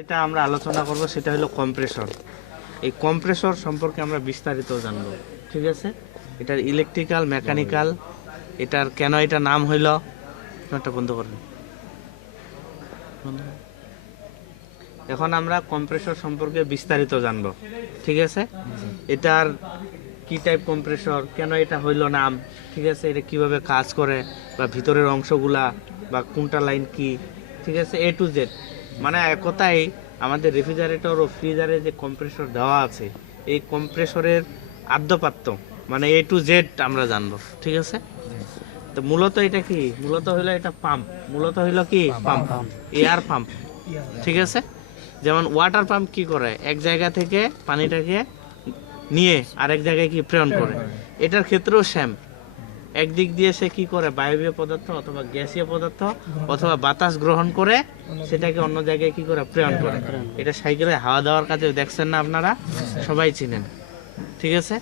এটা আমরা আলোচনা করব সেটা হলো কম্প্রেসর। এই কম্প্রেসর সম্পর্কে আমরা বিস্তারিত জানব, ঠিক আছে? এটার ইলেকট্রিক্যাল, মেকানিক্যাল, এটার কেন এটা নাম হইল, এটা বন্ধ করেন। এখন আমরা কম্প্রেসর সম্পর্কে বিস্তারিত জানব, ঠিক আছে? এটার কি টাইপ কম্প্রেসর, কেন এটা হইল নাম, ঠিক আছে? এটা কিভাবে কাজ করে, বা ভিতরের অংশগুলা, বা কোনটা লাইন কি, ঠিক আছে? এ টু জেড, মানে এক কথায় আমাদের রেফ্রিজারেটর ও ফ্রিজারে যে কম্প্রেসর দেওয়া আছে, এই কম্প্রেসরের আদ্যপাত্য মানে এ টু জেড আমরা জানবো, ঠিক আছে? তো মূলত এটা কি, মূলত হইলো এটা পাম্প, মূলত হইলো কি পাম্প, এয়ার পাম্প, ঠিক আছে? যেমন ওয়াটার পাম্প কি করে, এক জায়গা থেকে পানিটাকে নিয়ে আরেক জায়গায় কি প্রেরণ করে, এটার ক্ষেত্রেও সেম। একদিক দিয়ে সে কি করে, বায়বীয় পদার্থ অথবা গ্যাসীয় পদার্থ অথবা বাতাস গ্রহণ করে সেটাকে অন্য জায়গায় কি করে, প্রেরণ করে। এটা সাইকেলে হাওয়া দেওয়ার কাজে দেখছেন না আপনারা, সবাই চিনেন, ঠিক আছে?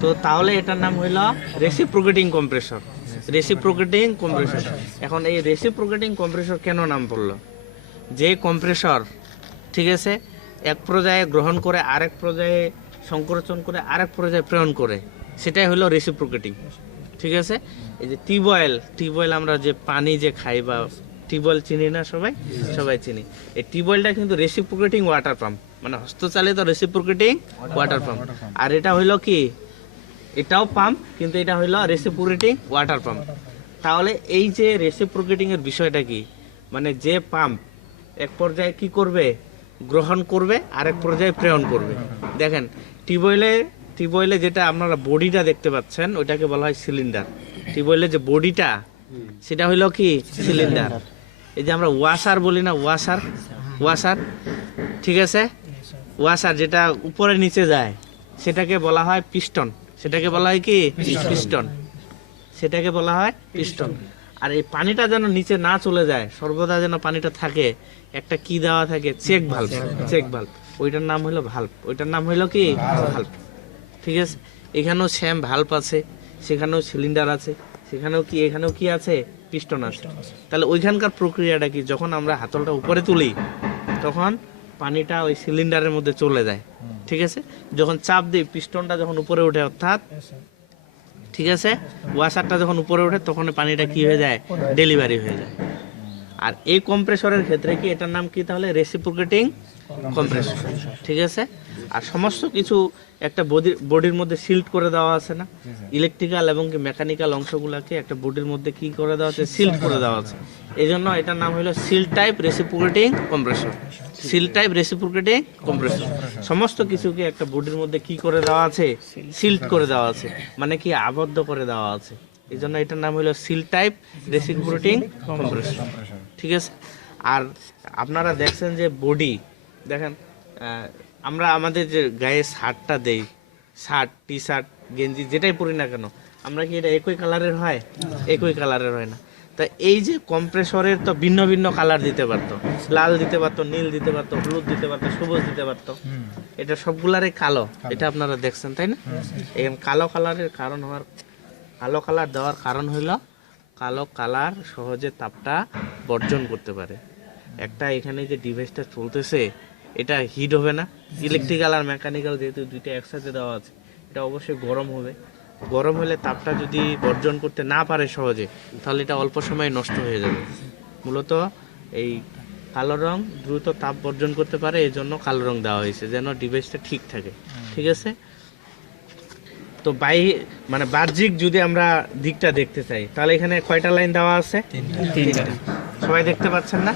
তো তাহলে এটার নাম হইল রেসিপ্রোকেটিং কম্প্রেসর। Reciprocating compressor. এখন এই রেসিপ্রোকেটিং কম্প্রেসর কেন নাম পড়লো? যে কম্প্রেসর, ঠিক আছে, এক পর্যায়ে গ্রহণ করে আরেক পর্যায়ে সংকোচন করে আরেক পর্যায়ে প্রেরণ করে, সেটাই হলো রেসিপ্রোকেটিং, ঠিক আছে? এই যে টিউবওয়েল আমরা যে পানি যে খাই, বা টিউবওয়েল চিনি না সবাই, সবাই চিনি। এই টিউবওয়েলটা কিন্তু রেসিপ্রোকেটিং ওয়াটার পাম্প, মানে হস্তচালিত রেসিপ্রোকেটিং ওয়াটার পাম্প। আর এটা হইলো কি, এটাও পাম্প, কিন্তু এটা হইলো রেসিপ্রোকেটিং ওয়াটার পাম্প। তাহলে এই যে রেসিপ্রোকেটিং এর বিষয়টা কি, মানে যে পাম্প এক পর্যায়ে কি করবে, গ্রহণ করবে, আরেক পর্যায়ে প্রেরণ করবে। দেখেন টিউবওয়েলে যেটা আপনারা বডিটা দেখতে পাচ্ছেন, ওইটাকে বলা হয় সিলিন্ডার। টিউবওয়েলের যে বডিটা, সেটা হইলো কি সিলিন্ডার। এই যে আমরা ওয়াসার বলি না, ওয়াসার, ঠিক আছে? ওয়াসার যেটা উপরে নিচে যায়, সেটাকে বলা হয় পিস্টন। সেটাকে বলা হয় কি পিস্টন, সেটাকে বলা হয় পিস্টন। আর এই পানিটা যেন নিচে না চলে যায়, সর্বদা যেন পানিটা থাকে, একটা কি দেওয়া থাকে, চেক ভাল্ব। ওইটার নাম হলো ভাল্ব, ওইটার নাম হলো কি ভাল্ব, ঠিক আছে? এখানেও সেম ভাল্ব আছে, সেখানেও সিলিন্ডার আছে, সেখানেও কি, এখানেও কি আছে, পিস্টন আছে। তাহলে ওইখানকার প্রক্রিয়াটা কি, যখন আমরা হাতলটা উপরে তুলি তখন পানিটা ওই সিলিন্ডারের মধ্যে চলে যায়, ঠিক আছে? যখন চাপ দিই, পিস্টনটা যখন উপরে ওঠে, অর্থাৎ, ঠিক আছে, ওয়াসারটা যখন উপরে ওঠে, তখন পানিটা কি হয়ে যায়, ডেলিভারি হয়ে যায়। আর এই কম্প্রেসরের ক্ষেত্রে কি, এটার নাম কি তাহলে, রেসিপ্রোকেটিং কম্প্রেসর, ঠিক আছে? আর সমস্ত কিছু একটা বডির মধ্যে সিল্ড করে দেওয়া আছে না, ইলেকট্রিক্যাল এবং মেকানিক্যাল অংশগুলোকে একটা বডির মধ্যে কি করে দেওয়া আছে, সিল্ড করে দেওয়া আছে। এই জন্য এটার নাম হলো seal type reciprocating compressor. Seal type reciprocating compressor, সমস্ত কিছুকে একটা বডির মধ্যে কি করে দেওয়া আছে, সিল্ড করে দেওয়া আছে, মানে কি আবদ্ধ করে দেওয়া আছে। এই জন্য এটার নাম হলো সিল টাইপ রেসিপ্রোকেটিং কম্প্রেসর, ঠিক আছে? আর আপনারা দেখছেন যে বডি, দেখেন আমরা আমাদের যে গায়ে শার্টটা দেই, শার্ট, টি শার্ট, গেঞ্জি যেটাই পরি না কেন, আমরা কি এটা একই কালারের হয়? একই কালারের হয় না। তা এই যে কম্প্রেসরের তো ভিন্ন ভিন্ন কালার দিতে পারতো, লাল দিতে পারতো, নীল দিতে পারতো, হলুদ দিতে পারতো, সবুজ দিতে পারতো। এটা সবগুলারে কালো, এটা আপনারা দেখছেন, তাই না? এখানে কালো কালারের কারণ হওয়ার, কালো কালার দেওয়ার কারণ হইল, কালো কালার সহজে তাপটা বর্জন করতে পারে। একটা এখানে যে ডিভাইসটা চলতেছে, এটা হিট হবে না। ইলেকট্রিক্যাল আর মেকানিক্যাল যেহেতু দুইটা একসাথে দেওয়া আছে, এটা অবশ্যই গরম হবে। গরম হলে তাপটা যদি বর্জন করতে না পারে সহজে, তাহলে এটা অল্প সময়ে নষ্ট হয়ে যাবে। মূলত এই কালো রং দ্রুত তাপ বর্জন করতে পারে, এই জন্য কালো রং দেওয়া হয়েছে, যেন ডিভাইসটা ঠিক থাকে, ঠিক আছে? তো মানে বাহ্যিক যদি আমরা দিকটা দেখতে চাই, তাহলে এখানে কয়টা লাইন দেওয়া আছে? তিনটা। সবাই দেখতে পাচ্ছেন না?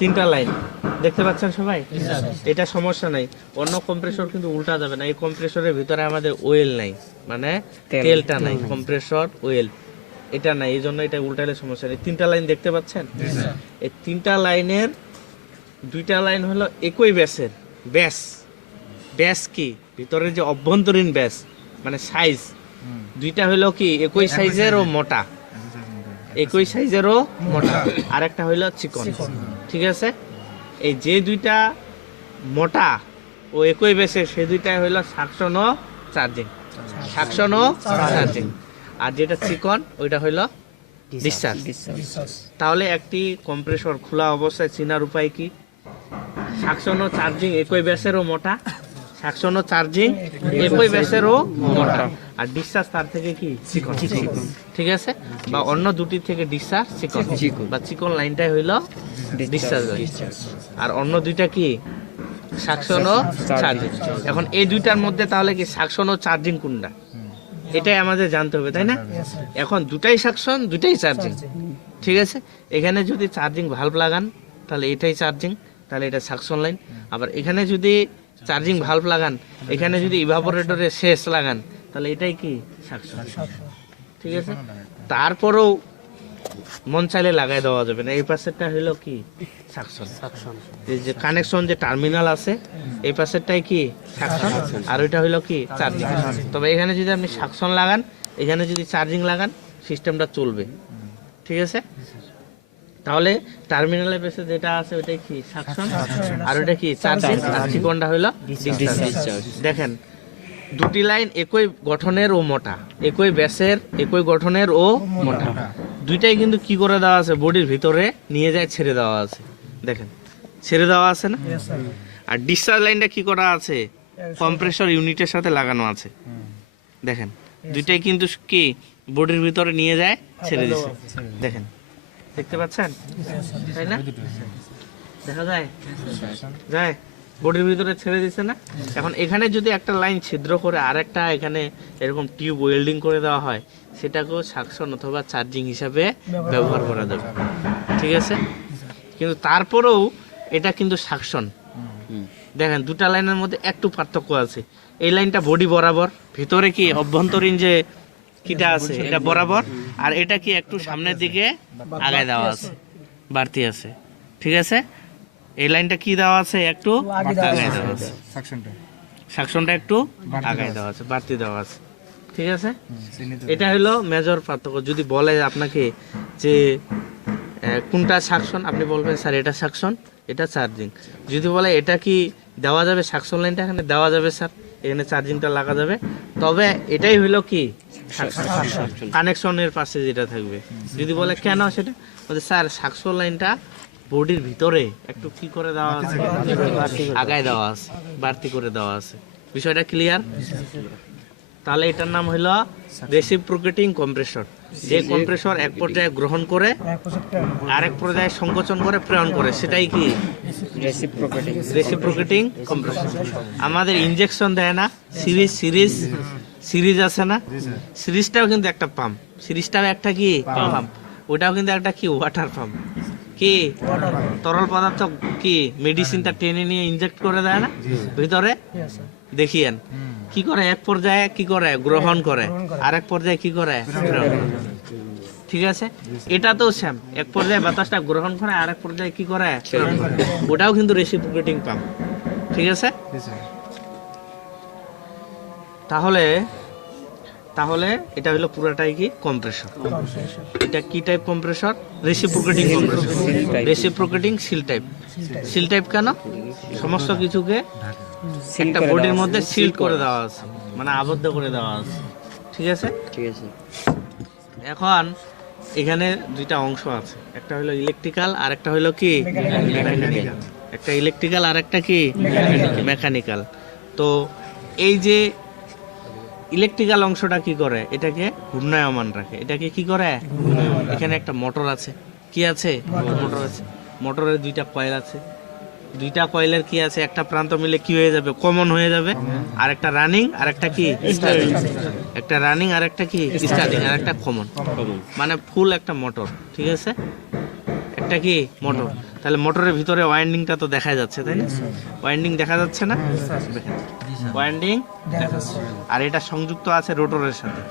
তিনটা লাইন দেখতে পাচ্ছেন সবাই? এটা সমস্যা নাই। অন্য কম্প্রেসর কিন্তু উল্টা যাবে না। এই কম্প্রেসরের ভিতরে আমাদের ওয়েল নাই, মানে তেলটা নাই, কম্প্রেসর ওয়েল এটা নাই, এই জন্য এটা উল্টালে সমস্যা নেই। তিনটা লাইন দেখতে পাচ্ছেন? এই তিনটা লাইনের দুইটা লাইন হলো একই ব্যাসের। ব্যাস কি, ভিতরের যে অভ্যন্তরীণ ব্যাস মানে সাইজ, দুইটা হইলো কি একই সাইজের ও মোটা, একই সাইজের ও মোটা, আর একটা হইলো চিকন, ঠিক আছে? এই যে দুইটা মোটা ও একই ব্যাসের, সেই দুইটাই হইলো সাকশন ও চার্জিং, আর যেটা চিকন ওইটা হইলো ডিসচার্জ। তাহলে একটি কম্প্রেসর খোলা অবস্থায় চেনার উপায় কি? সাকশন ও চার্জিং একই ব্যাসেরও মোটা, সাকশন ও চার্জিং একই ব্যাসেরও মোটা, আর ডিসচার্জ তার থেকে কি চিকন। ঠিক আছে, বা অন্য দুটি থেকে ডিসচার্জ চিকন, বা চিকন লাইনটাই হইল ডিসচার্জ, আর অন্য দুইটা কি সাকশন ও চার্জিং। এখন এই দুইটার মধ্যে তাহলে কি সাকশন ও চার্জিং কোনটা, এটাই আমাদের জানতে হবে, তাই না? এখন দুটাই সাকশন, দুটাই চার্জিং। ঠিক আছে, এখানে যদি চার্জিং ভালভ লাগান তাহলে এটাই চার্জিং, তাহলে এটা সাকশন লাইন। আবার এখানে যদি চার্জিং ভালভ লাগান, এখানে যদি ইভাপোরেটরে শেষ লাগান, তাহলে এটাই কি সাকশন। ঠিক আছে, তারপরেও মন চাইলে লাগাই দেওয়া যাবে না। এই পাশেরটা হলো কি সাকশন, এই যে কানেকশন যে টার্মিনাল আছে এই পাশেরটাই কি সাকশন, আর ওইটা হলো কি চার্জিং। তবে এখানে যদি আপনি সাকশন লাগান, এখানে যদি চার্জিং লাগান, সিস্টেমটা চলবে। ঠিক আছে, তাহলে টার্মিনালের পাশে যেটা আছে ওইটাই কি সাকশন, আর ওইটা কি চার্জিং, আর চিকনটা হলো ডিসচার্জ। দেখেন দুটি লাইন একই গঠনের ও মোটা, একই ব্যাসের, একই গঠনের ও মোটা, দুইটাই কিন্তু কি করে দেওয়া আছে, বডির ভিতরে নিয়ে যায় ছেড়ে দেওয়া আছে। দেখেন ছেড়ে দেওয়া আছে না? আর ডিসচার্জ লাইনটা কি করা আছে, কম্প্রেসর ইউনিটের সাথে লাগানো আছে। দেখেন দুইটাই কিন্তু কি বডির ভিতরে নিয়ে যায় ছেড়ে দিছে। দেখেন দেখতে পাচ্ছেন, তাই না? দেখা যায় যায় বডির ভিতরে ছেড়ে দিছে না? এখন এখানে যদি একটা লাইন ছিদ্র করে আরেকটা এখানে এরকম টিউব ওয়েল্ডিং করে দেওয়া হয়, সেটাকেও সাকশন অথবা চার্জিং হিসাবে ব্যবহার করা যাবে। ঠিক আছে, কিন্তু তারপরেও এটা কিন্তু সাকশন। দেখেন দুটা লাইনের মধ্যে একটু পার্থক্য আছে। এই লাইনটা বডি বরাবর, ভিতরে কি অভ্যন্তরীণ যে কিটা আছে এটা বরাবর, আর এটা কি একটু সামনের দিকে আগায় দেওয়া আছে, বাড়তি আছে। ঠিক আছে, এই লাইনটা কি দেওয়া আছে, একটু আগায় দেওয়া আছে, সাকশনটা একটু আগায় দেওয়া আছে, বাড়তি দেওয়া আছে। ঠিক আছে, এটা হলো মেজর পার্থক্য। যদি বলে আপনাকে যে কোনটা সাকশন, আপনি বলবেন স্যার এটা সাকশন, এটা চার্জিং। যদি বলে এটা কি দেওয়া যাবে, সাকশন লাইনটা এখানে দেওয়া যাবে স্যার, এখানে চার্জিংটা লাগা যাবে, তবে এটাই হইলো কি কানেকশনের পাশে যেটা থাকবে। যদি বলে কেন, সেটা বলতে স্যার সাকশন লাইনটা বডির ভিতরে একটু কি করে দেওয়া আছে, আগায় দেওয়া আছে, বাড়তি করে দেওয়া আছে। বিষয়টা ক্লিয়ার? তাহলে এটার নাম হলো রেসিপ্রোকেটিং কম্প্রেসর। যে কম্প্রেসর এক পর্যায়ে গ্রহণ করে আরেক পর্যায়ে সংকোচন করে প্রেরণ করে, সেটাই কি রেসিপ্রোকেটিং কম্প্রেসর। আমাদের ইনজেকশন দেয় না, সিরিজ আছে না, সিরিজটাও কিন্তু একটা পাম্প, সিরিজটাও একটা কি পাম্প, ওটাও কিন্তু একটা কি ওয়াটার পাম্প। কি তরল পদার্থ কি মেডিসিনটা টেনে নিয়ে ইনজেক্ট করে দেয় না ভিতরে, দেখিয়েন কি করে, এক পর্যায়ে কি করে গ্রহণ করে, আরেক পর্যায়ে কি করে প্রেরণ করে। ঠিক আছে, এটা তো সেম, এক পর্যায়ে বাতাসটা গ্রহণ করে আরেক পর্যায়ে কি করে প্রেরণ করে, ওটাও কিন্তু রেসিপ্রোকেটিং পাম্প। ঠিক আছে, তাহলে তাহলে এটা হলো পুরোটাই কি কম্প্রেসর। এটা কি type compressor? Reciprocating compressor, reciprocating seal type. Seal type কেন? সমস্ত কিছুকে একটা বডির মধ্যে সিল্ড করে দেওয়া আছে, মানে আবদ্ধ করে দেওয়া আছে। ঠিক আছে, ঠিক আছে। এখন এখানে দুইটা অংশ আছে, একটা হলো ইলেকট্রিক্যাল আর একটা হলো কি মেকানিক্যাল। একটা ইলেকট্রিক্যাল আর একটা কি মেকানিক্যাল। তো এই যে ইলেকট্রিক্যাল অংশটা কি করে, এটাকে ঘূর্ণায়মান রাখে। এটাকে কি করে? এখানে একটা মোটর আছে, কি আছে? মোটর আছে। মোটরের দুইটা কয়েল আছে, দুইটা কয়েলের কি আছে, একটা প্রান্ত মিলে কি হয়ে যাবে, কমন হয়ে যাবে। আর একটা রানিং আর একটা কি স্টার্টিং, একটা রানিং আর একটা কি স্টার্টিং, আর একটা কমন, মানে ফুল একটা মোটর। ঠিক আছে, একটা কি মোটর। তাহলে মোটরের ভিতরে ওয়াইন্ডিংটা তো দেখা যাচ্ছে, তাই না? ওয়াইন্ডিং দেখা যাচ্ছে না? ওয়াইন্ডিং দেখা যাচ্ছে। আর এটা সংযুক্ত আছে রোটরের সাথে,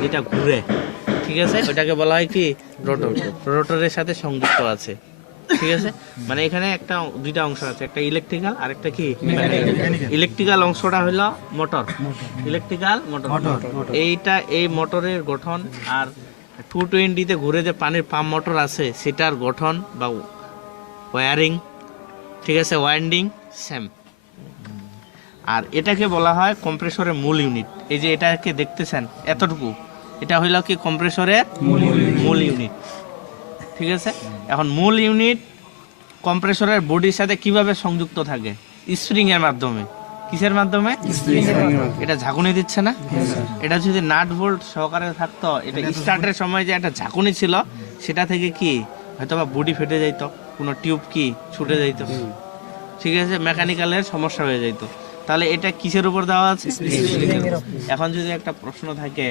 যেটা ঘুরে। ঠিক আছে, ওটাকে বলা হয় কি রোটর, রোটরের সাথে সংযুক্ত আছে। ঠিক আছে, মানে এখানে একটা দুইটা অংশ আছে, একটা ইলেকট্রিক্যাল আর একটা কি মেকানিক্যাল। ইলেকট্রিক্যাল অংশটা হলো মোটর, ইলেকট্রিক্যাল মোটর। এইটা এই মোটরের গঠন আর 220-তে ঘুরে যে পানির পাম্প মোটর আছে সেটার গঠন বা ওয়্যারিং, ঠিক আছে, ওয়াইন্ডিং সেম। আর এটাকে বলা হয় কম্প্রেসরের মূল ইউনিট। এই যে এটাকে দেখতেছেন এতটুকু, এটা হইল কি কম্প্রেসরের মূল ইউনিট, ঠিক আছে। এখন মূল ইউনিট কম্প্রেসরের বডির সাথে কিভাবে সংযুক্ত থাকে? স্প্রিং এর মাধ্যমে। কিসের মাধ্যমে? এটা ঝাঁকুনি দিচ্ছে না? এটা যদি নাট বোল্ট সহকারে থাকতো, এটা স্টার্টের সময় যে একটা ঝাঁকুনি ছিল সেটা থেকে কি হয়তোবা বডি ফেটে যাইত, কোনো টিউব কি ছুটে যাইত, ঠিক আছে, মেকানিক্যালের সমস্যা হয়ে যাইত। তাহলে এটা কিসের উপর দেওয়া আছে? এখন যদি একটা প্রশ্ন থাকে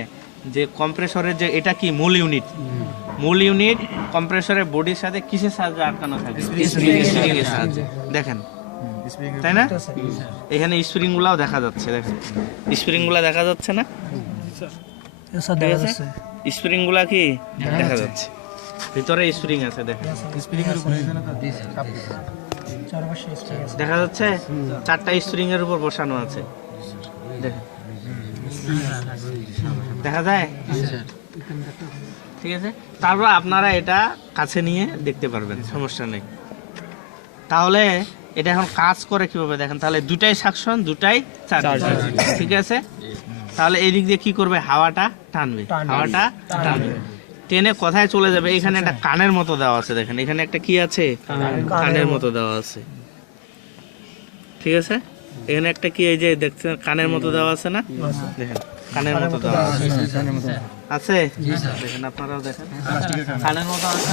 যে কম্প্রেসরের যে এটা কি মূল ইউনিট, মূল ইউনিট কম্প্রেসরের বডির সাথে কিসের সাহায্যে আটকানো থাকে? স্প্রিং এর সাহায্যে। দেখেন, তাই না? এখানে স্প্রিং গুলাও দেখা যাচ্ছে, দেখেন স্প্রিং গুলা দেখা যাচ্ছে না? ঠিক আছে, স্প্রিং গুলা কি দেখা যাচ্ছে, ভিতরে স্প্রিং আছে, দেখেন দেখা যাচ্ছে, 4টা স্প্রিং এর উপর বসানো আছে, দেখেন দেখা যায়, ঠিক আছে। তারপর আপনারা এটা কাছে নিয়ে দেখতে পারবেন, সমস্যা নেই। তাহলে এটা এখন কাজ করে কিভাবে দেখেন, তাহলে দুটাই সাকশন, দুটাই চার্জ, ঠিক আছে। তাহলে এই দিক দিয়ে কি করবে? হাওয়াটা টানবে, হাওয়াটা টানবে, টেনে কোথায় চলে যাবে? এখানে একটা কানের মতো দেওয়া আছে, দেখেন এখানে একটা কি আছে? কানের মতো দেওয়া আছে, ঠিক আছে। এখানে একটা কি, এই যে দেখছেন কানের মতো দেওয়া আছে না? দেখেন কানের মতো দেওয়া আছে, আছে দেখেন, আপনারাও দেখেন কানের মতো আছে,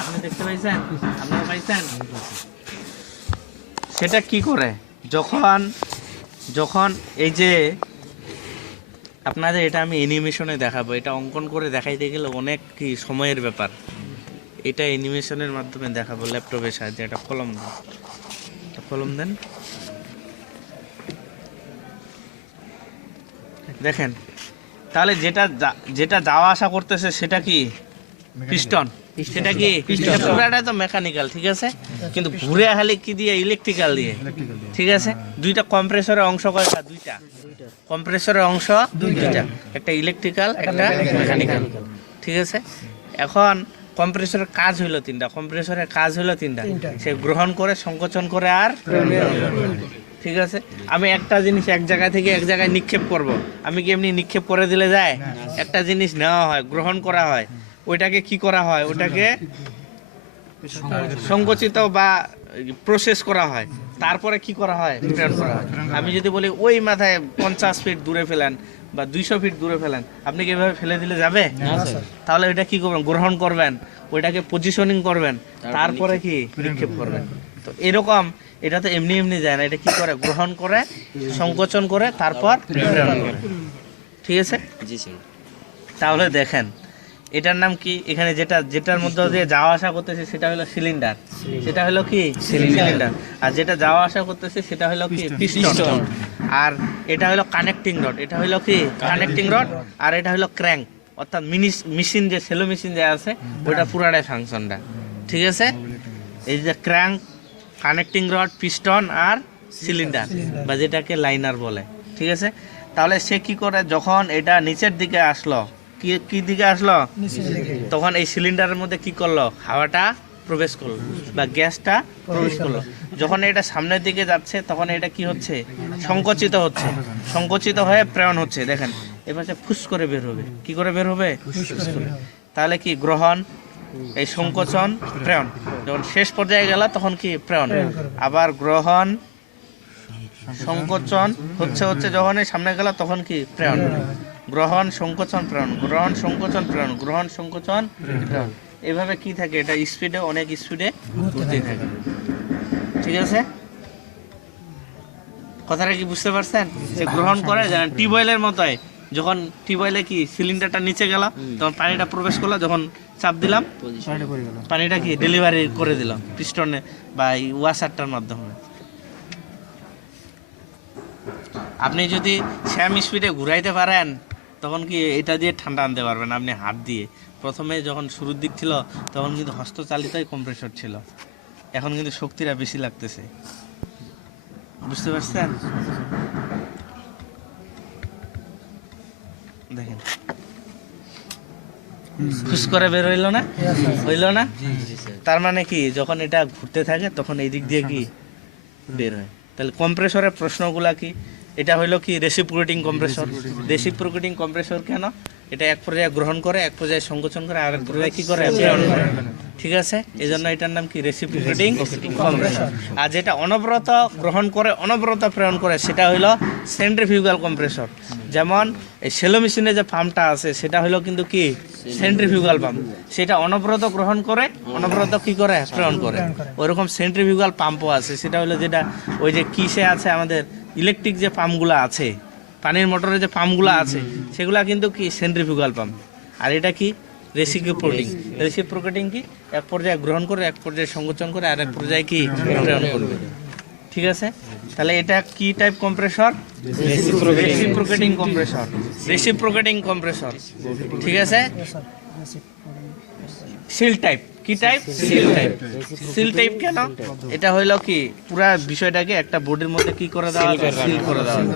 আপনি দেখতে পাইছেন? আপনারা পাইছেন? সেটা কি করে? যখন এই যে আপনাদের, এটা আমি অ্যানিমেশনে দেখাবো, এটা অঙ্কন করে দেখাইতে গেলে অনেক কি সময়ের ব্যাপার, এটা অ্যানিমেশনের মাধ্যমে দেখাবো ল্যাপটপের সাহায্যে। এটা কলম দেন, কলম দেন, দেখেন। তাহলে যেটা যাওয়া আসা করতেছে সেটা কি? পিস্টন, সেটা কি? পুরাটা তো মেকানিক্যাল, ঠিক আছে, কিন্তু ঘুরে খালি কি দিয়ে? ইলেকট্রিক্যাল দিয়ে, ঠিক আছে। দুইটা কম্প্রেসরের অংশ কয়টা? দুইটা কম্প্রেসরের অংশ, দুইটা, একটা ইলেকট্রিক্যাল, একটা মেকানিক্যাল, ঠিক আছে। এখন কম্প্রেসরের কাজ হইলো তিনটা, কম্প্রেসরের কাজ হইলো তিনটা, সে গ্রহণ করে, সংকোচন করে, আর ঠিক আছে। আমি একটা জিনিস এক জায়গা থেকে এক জায়গায় নিক্ষেপ করব, আমি কি এমনি নিক্ষেপ করে দিলে যায়? একটা জিনিস নেওয়া হয়, গ্রহণ করা হয়, ওইটাকে কি করা হয়? ওইটাকে সংকোচিত বা প্রসেস করা হয়, তারপরে কি করা হয়? প্রেরণ করা হয়। আমি যদি বলি ওই মাথায় 50 ফিট দূরে ফেলেন বা 200 ফিট দূরে ফেলেন, আপনি কি এভাবে ফেলে দিলে যাবে? তাহলে ওইটা কি করবেন? গ্রহণ করবেন, ওইটাকে পজিশনিং করবেন, তারপরে কি নিক্ষেপ করবেন। তো এরকম এটা তো এমনি এমনি যায় না, এটা কি করে? গ্রহণ করে, সংকোচন করে, তারপর প্রেরণ করে, ঠিক আছে। তাহলে দেখেন এটার নাম কি? এখানে যেটার মধ্যে দিয়ে যাওয়া আসা করতেছে সেটা হলো সিলিন্ডার, সেটা হলো কি? সিলিন্ডার। আর যেটা যাওয়া আসা করতেছে সেটা হলো কি? পিস্টন। আর এটা হলো কানেক্টিং রড, এটা হলো কি? Connecting rod. আর এটা হলো ক্র্যাঙ্ক, অর্থাৎ মেশিন, যে সেলো মেশিন যে আছে ওটা পুরাটাই ফাংশনটা, ঠিক আছে। এই যে ক্র্যাঙ্ক, কানেক্টিং রড, পিস্টন আর সিলিন্ডার, বা যেটাকে লাইনার বলে, ঠিক আছে। তাহলে সে কি করে? যখন এটা নিচের দিকে আসলো, কি দিকে আসলো, তখন এই সিলিন্ডারের মধ্যে কি করলো? হাওয়াটা প্রবেশ করলো বা গ্যাসটা প্রবেশ করলো। যখন এটা সামনের দিকে যাচ্ছে তখন এটা কি হচ্ছে? সংকোচিত হচ্ছে, সংকোচিত হয়ে প্রেরণ হচ্ছে। দেখেন এবার ফুস করে বের হবে, কি করে বের হবে? তাহলে কি? গ্রহণ, এই সংকোচন, প্রেরণ। যখন শেষ পর্যায়ে গেল তখন কি? প্রেরণ। আবার গ্রহণ, সংকোচন হচ্ছে যখন সামনে গেল তখন কি? প্রেরণ। গ্রহণ, সংকোচন, প্রেরণ, গ্রহণ, সংকোচন, প্রেরণ, গ্রহণ, সংকোচন, প্রেরণ। এইভাবে কি থাকে? এটা স্পিডে, অনেক স্পিডে ঘুরতে থাকে, ঠিক আছে। কথাটা কি বুঝতে পারছেন? যে গ্রহণ করে, টিউবওয়েলের মতোই, যখন টিউবওয়েলে কি সিলিন্ডারটা নিচে গেল তখন পানিটা প্রবেশ করলো, যখন চাপ দিলাম পানিটা কি ডেলিভারি করে দিলাম পিস্টনে বা ওয়াশারটার মাধ্যমে। আপনি যদি সেম স্পিডে ঘুরাইতে পারেন তখন কি এটা দিয়ে ঠান্ডা আনতে পারবেন আপনি হাত দিয়ে। প্রথমে যখন শুরুর দিক ছিল তখন কিন্তু হস্তচালিতই কম্প্রেসর ছিল, এখন কিন্তু শক্তিটা বেশি লাগতেছে, বুঝতে পারছেন? দেখেন খুশ করে বের হইল না? হইল না? তার মানে কি? যখন এটা ঘুরতে থাকে তখন এই দিক দিয়ে কি বের হয়। তাহলে কম্প্রেসরের প্রশ্নগুলা কি? এটা হইলো কি? Reciprocating compressor. রেসিপ্রোকেটিং কম্প্রেসর কেন? এটা এক পর্যায়ে গ্রহণ করে, এক পর্যায়ে সংকোচন করে, আর এক পর্যায়ে কি করে প্রেরণ করে। ঠিক আছে, এই জন্য এটার নাম কি রেসিপ্রোকেটিং কম্প্রেসর। আর যেটা অনবরত গ্রহণ করে অনবরত প্রেরণ করে সেটা হলো সেন্ট্রিফিউগাল কম্প্রেসর। যেমন এই সেলো মেশিনে যে পাম্পটা আছে সেটা হলো কিন্তু কি সেন্ট্রিফিউগাল পাম্প, সেটা অনবরত গ্রহণ করে অনবরত কি করে প্রেরণ করে। ওইরকম সেন্ট্রিফিউগাল পাম্পও আছে, সেটা হলো যেটা ওই যে কিসে আছে আমাদের ইলেকট্রিক যে পাম্পগুলো আছে, পানির মোটরের যে পাম্পগুলো আছে সেগুলা কিন্তু কি সেন্ট্রিফিউগাল পাম্প। আর এটা কি রেসিপ্রোকেটিং। রেসিপ্রোকেটিং কি এক পর্যায়ে গ্রহণ করে, এক পর্যায়ে সংকোচন করে, আর এক পর্যায়ে কি প্রেরণ করবে। ঠিক আছে, তাহলে এটা কি type compressor? Reciprocating compressor. Reciprocating compressor, ঠিক আছে। সিল টাইপ, কি type? Seal type. Seal type কেন? এটা হইলো কি পুরা বিষয়টাকে একটা বডির মধ্যে কি করে দেওয়া হয়, সিল করে দেওয়া হয়।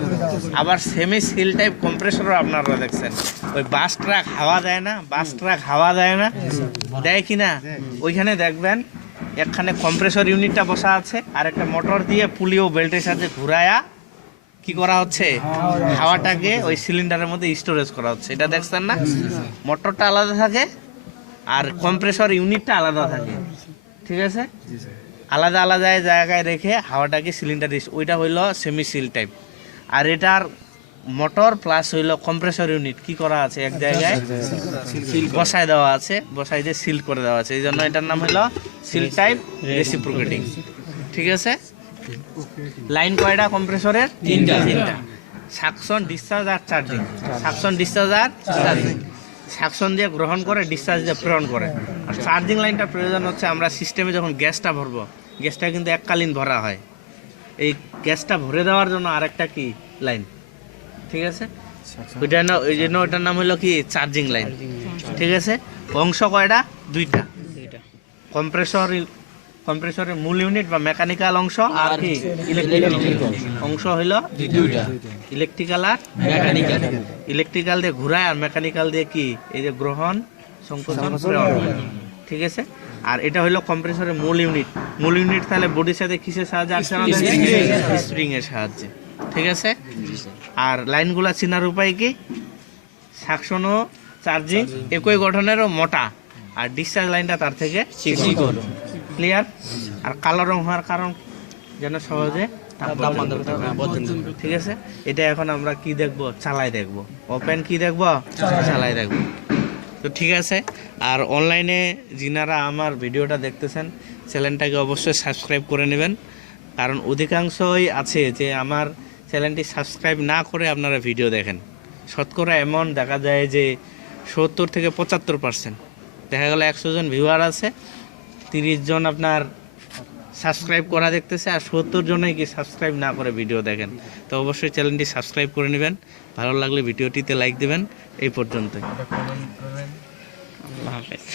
আবার সেমি সিল টাইপ কম্প্রেসরও আপনারা দেখছেন, ওই বাস ট্রাক হাওয়া দেয় না, বাস ট্রাক হাওয়া দেয় না, দেয় কি না? ওইখানে দেখবেন একখানে কম্প্রেসর ইউনিটটা বসা আছে, আর একটা মোটর দিয়ে পুলি ও বেল্টের সাথে ঘুরায়া কি করা হচ্ছে, হাওয়াটাকে ওই সিলিন্ডারের মধ্যে স্টোরেজ করা হচ্ছে। এটা দেখছেন না? মোটরটা আলাদা থাকে আর কম্প্রেসর ইউনিটটা আলাদা থাকে। ঠিক আছে, আলাদা আলাদা জায়গায় রেখে হাওয়াটাকে সিলিন্ডার, ওইটা হইলো সেমি সিল টাইপ। আর এটার মোটর প্লাস হইলো কম্প্রেসর ইউনিট কি করা আছে এক জায়গায় বসায় দেওয়া আছে, বসাই দিয়ে সিল করে দেওয়া আছে। এই জন্য এটার নাম হলো সিল টাইপ রেসিপ্রোকেটিং। ঠিক আছে, লাইন কয়টা কম্প্রেসরের? তিনটা। সাকশন, ডিসচার্জ আর চার্জিং। সাকশন, ডিসচার্জ আর চার্জিং। সাকশন দিয়ে গ্রহণ করে, ডিসচার্জ দিয়ে প্রেরণ করে। আর চার্জিং লাইনটা প্রয়োজন হচ্ছে আমরা সিস্টেমে যখন গ্যাসটা ভরবো, গ্যাসটা কিন্তু এককালীন ভরা হয়, এই গ্যাসটা ভরে দেওয়ার জন্য আরেকটা কি লাইন। ঠিক আছে, ওইটা না, ওই জন্য ওইটার নাম হলো কি চার্জিং লাইন। ঠিক আছে, অংশ কয়টা? দুইটা। কম্প্রেসর, কম্প্রেসরের মূল ইউনিট বা মেকানিক্যাল অংশ, আর কি ইলেকট্রিক্যাল অংশ হইলো দুইটা, ইলেকট্রিক্যাল আর মেকানিক্যাল। ইলেকট্রিক্যাল দিয়ে ঘুরায় আর মেকানিক্যাল দিয়ে কি এই যে গ্রহণ সংকোচন প্রেরণ। ঠিক আছে, আর এটা হইলো কম্প্রেসরের মূল ইউনিট। মূল ইউনিট তাহলে বডির সাথে কিসের সাহায্যে আসছে? স্প্রিং এর সাহায্যে। ঠিক আছে, আর লাইনগুলা চেনার উপায় কি? সাকশন ও চার্জিং একই গঠনেরও মোটা, আর ডিসচার্জ লাইনটা তার থেকে চিকন। ক্লিয়ার? আর কালো রং হওয়ার কারণ যেন সহজে ঠিক আছে, এটা এখন আমরা কি দেখবো? চালাই দেখবো। ওপেন কি দেখবো? চালাই দেখবো। তো ঠিক আছে, আর অনলাইনে যিনারা আমার ভিডিওটা দেখতেছেন চ্যানেলটাকে অবশ্যই সাবস্ক্রাইব করে নেবেন, কারণ অধিকাংশই আছে যে আমার চ্যানেলটি সাবস্ক্রাইব না করে আপনারা ভিডিও দেখেন। শতকরা এমন দেখা যায় যে 70 থেকে 75%। দেখা গেল 100 জন ভিউয়ার আছে, 30 জন আপনার সাবস্ক্রাইব করা দেখতেছে, আর 70 জনই কি সাবস্ক্রাইব না করে ভিডিও দেখেন। তো অবশ্যই চ্যানেলটি সাবস্ক্রাইব করে নেবেন, ভালো লাগলে ভিডিওটিতে লাইক দেবেন। এই পর্যন্তই। আল্লাহ হাফেজ।